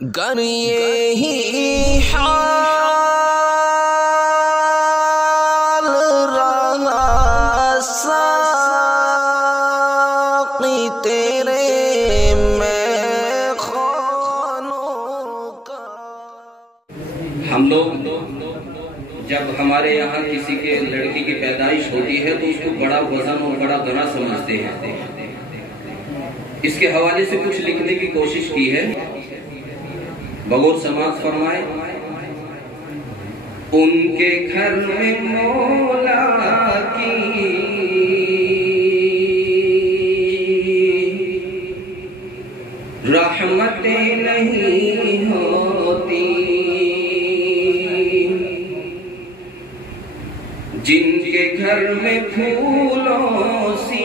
گر یہی حال رہا ساقی تیرے میخانوں کا۔ ہم لوگ جب ہمارے یہاں کسی کے لڑکی کی پیدائش ہوتی ہے تو اس کو بڑا وزن اور بڑا گنا سمجھتے ہیں۔ اس کے حوالے سے کچھ لکھنے کی کوشش کی ہے، بغور سماعت فرمائے۔ ان کے گھر میں مولا کی رحمتیں نہیں ہوتی، جن کے گھر میں پھولوں سی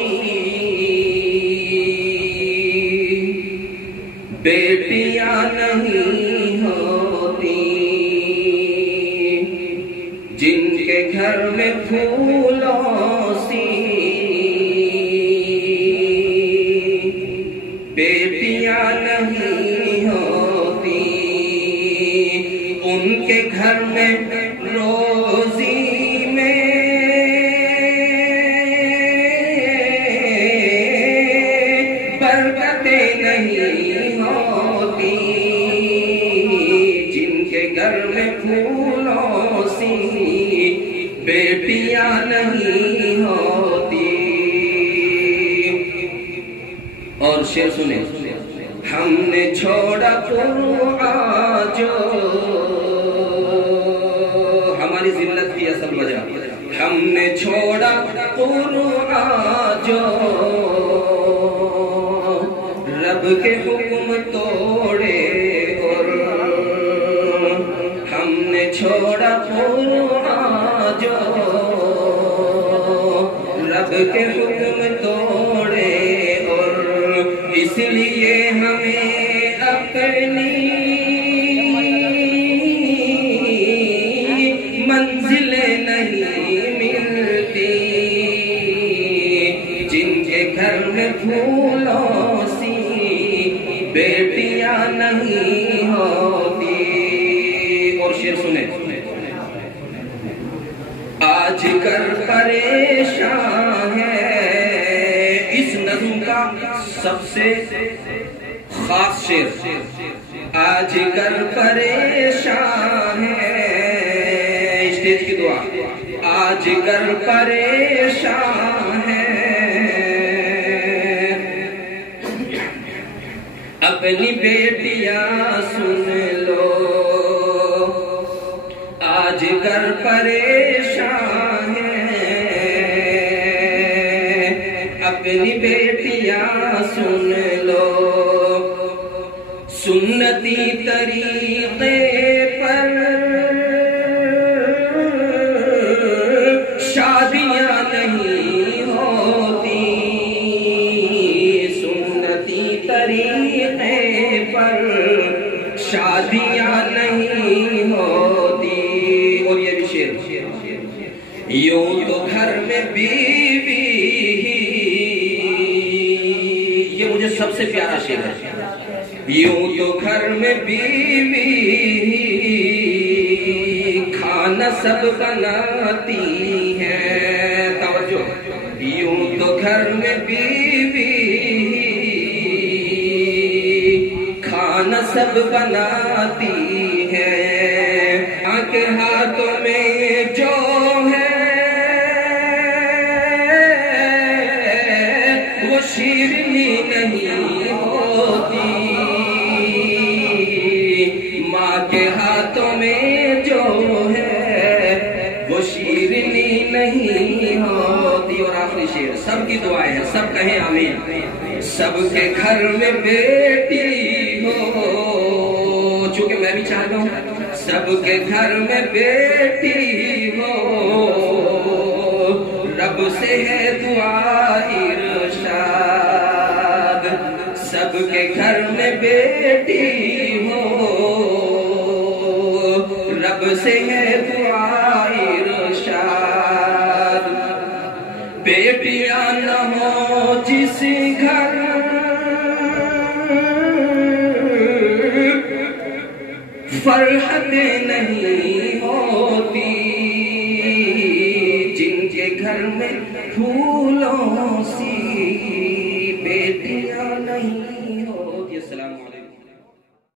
بیٹیاں نہیں ہوتی، جن کے گھر میں پھولوں سی بیٹیاں نہیں ہوتی، ان کے گھر میں روزی برکتیں نہیں ہوتی، جن کے گھر میں پھولوں سی بیٹیاں نہیں ہوتی۔ اور شعر سنیں۔ ہم نے چھوڑا قرآن جو ہماری ذلت کی اصل وجہ، ہم نے چھوڑا قرآن جو رب کے حکم توڑے، اور ہم نے چھوڑا قرآن جو رب کے حکم توڑے، اور اس لیے ہمیں اپنی منزلیں نہیں ملتی، جن کے گھر میں پھولوں سی بیٹیاں نہیں ہوتی۔ اور شعر سنیں۔ آج کل پریشان ہے، اس نظم کا سب سے خاص شعر، آج کل پریشان ہے، اسٹیج کی دعا، آج کل پریشان ہے، اپنی بیٹیاں سن لو، آج کل پریشان ہے، اپنی بیٹیاں سن لو، سنتی طریقے پر شادیاں نہیں ہوتی، سنتی طریقے پر شادیاں نہیں ہوتی۔ اور یہ بھی شعر، یوں تو گھر میں بیوی، یہ مجھے سب سے پیارا شعر ہے، یوں تو گھر میں بیوی کھانا سب بناتی ہے، توجہ، یوں تو گھر میں بیوی کھانا سب بناتی ہے، ماں کے ہاتھوں میں جو ہے وہ شیرنی نہیں ہوتی، ماں کے ہاتھوں میں جو ہے وہ شیرنی نہیں ہوتی۔ اور آخری شعر، سب کی دعائیں ہیں، سب کہیں آمین۔ سب کے گھر میں بیٹی ہو، چونکہ میں بھی چاہتا ہوں، سب کے گھر میں بیٹی ہو، رب سے ہے دعا ارشاد، سب کے گھر میں بیٹی ہو، رب سے ہے دعا ارشاد، بیٹیاں نہ ہو جس گھر فرحتیں نہیں ہوتی جن کے گھر میں پھولوں سی بیٹیاں نہیں ہوتی. السلام علیکم.